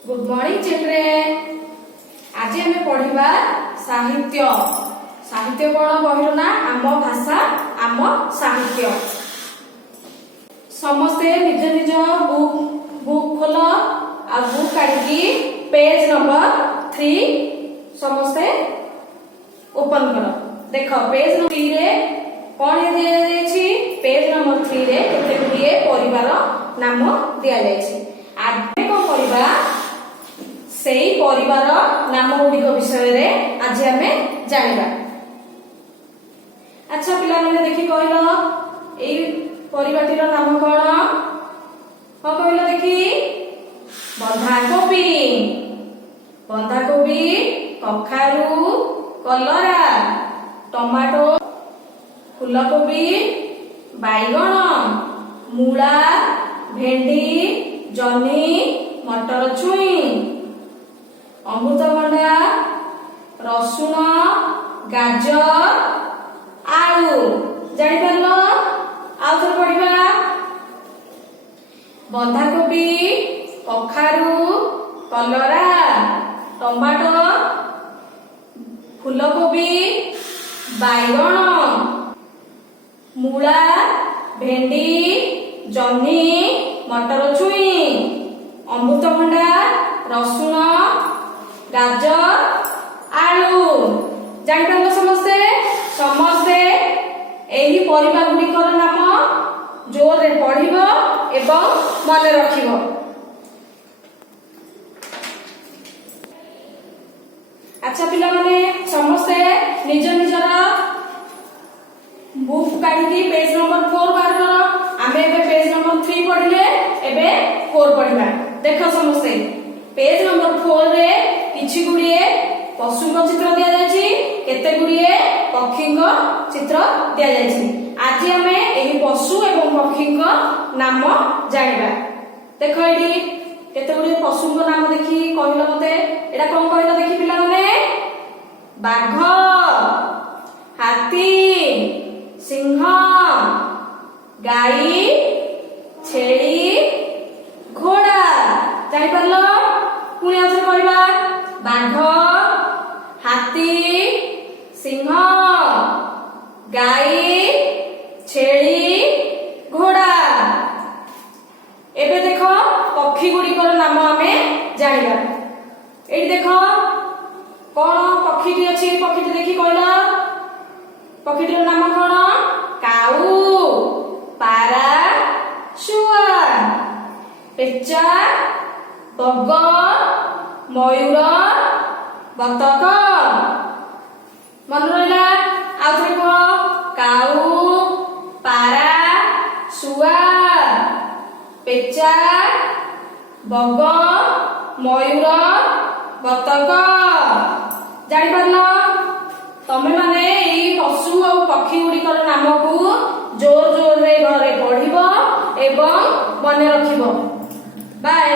Good morning children. आज आम पढ़ा साहित्य। साहित्य कौन बहिर ना आम भाषा आम साहित्य। समस्ते निज निज बुक खोल आ बुक काढ़ी पेज नंबर 3 समस्ते ओपन कर। देख पेज नंबर 3 रे कौन दिया जायछि। पेज नंबर 3 रे केते गुडिए परिवार नाम दिया जायछि। आज कौन पढ़ा सेई परिवार नाम गुड़िक विषय रे आज आमे जानिबा। अच्छा पिला माने देखि कहलो एई परिवारटीर नाम कोन कहलो देखि। बंधाकोबी। बंधाकोबी, कखारू, कलरा, टमाटो, फूलकोबी, बैगण, मूला, भेंडी, जनी, मटर छुई, अमृतभंडा, रसुण, गाजर, आलू। जानि पारलो आउ थोर पढ़िबा। बंधाकोबी, कखारू, कलरा, टमाटो, फूलकोबी, बैगण, मूला, भेंडी, जनी, मटर छुई, अमृतभंडा, रसुण, गाजर, आलू। जानि पारलो समस्ते समस्ते एही परिबा गुड़िकर नाम जोर रे पढ़िबो एवं मन रखिबो। अच्छा पिला माने समस्ते निज निजर बुक काढी पेज नंबर 4 बाहर कर। आमे एबे पेज नंबर 3 पढ़िले एबे 4 पढ़िबा। देखो समस्ते पेज नंबर 4 रे किछि गुडिए पशुक चित्र दिया जायछि, केते गुडिए पक्षीक चित्र दिया जायछि। आज आमे एही पशु एवं पक्षीक नाम जानिबा। देखो एडी केते गुडिए पशुक नाम देखि कहलो मते एडा कोन कहलो देखि पिला माने। बाघ, हाथी, सिंह, गाई, छेली, घोड़ा। जानि पारलो पुणी आउथरे कहबा। बाघ, हाथी, सिंह, गाई, छेली, घोड़ा। एबे देखो पक्षी गुड़िकर नाम आमे जानिबा। एई देखो कौन पक्षीटी अछि। पक्षीटी देखि कहला पक्षीटीर नाम कौन। काऊ, पारा, शुआ, पेचा, बग, मयूर, बतक। मन रहिला आउ थरे कह। काऊ, पारा, शुआ, पेचा, बग, मयूर, बतक। जानि पारलो तमे माने एई पशु और पक्षी गुड़िकर नाम को जोर जोर रे घरे पढ़िबो एवं मन रखिबो। बाय।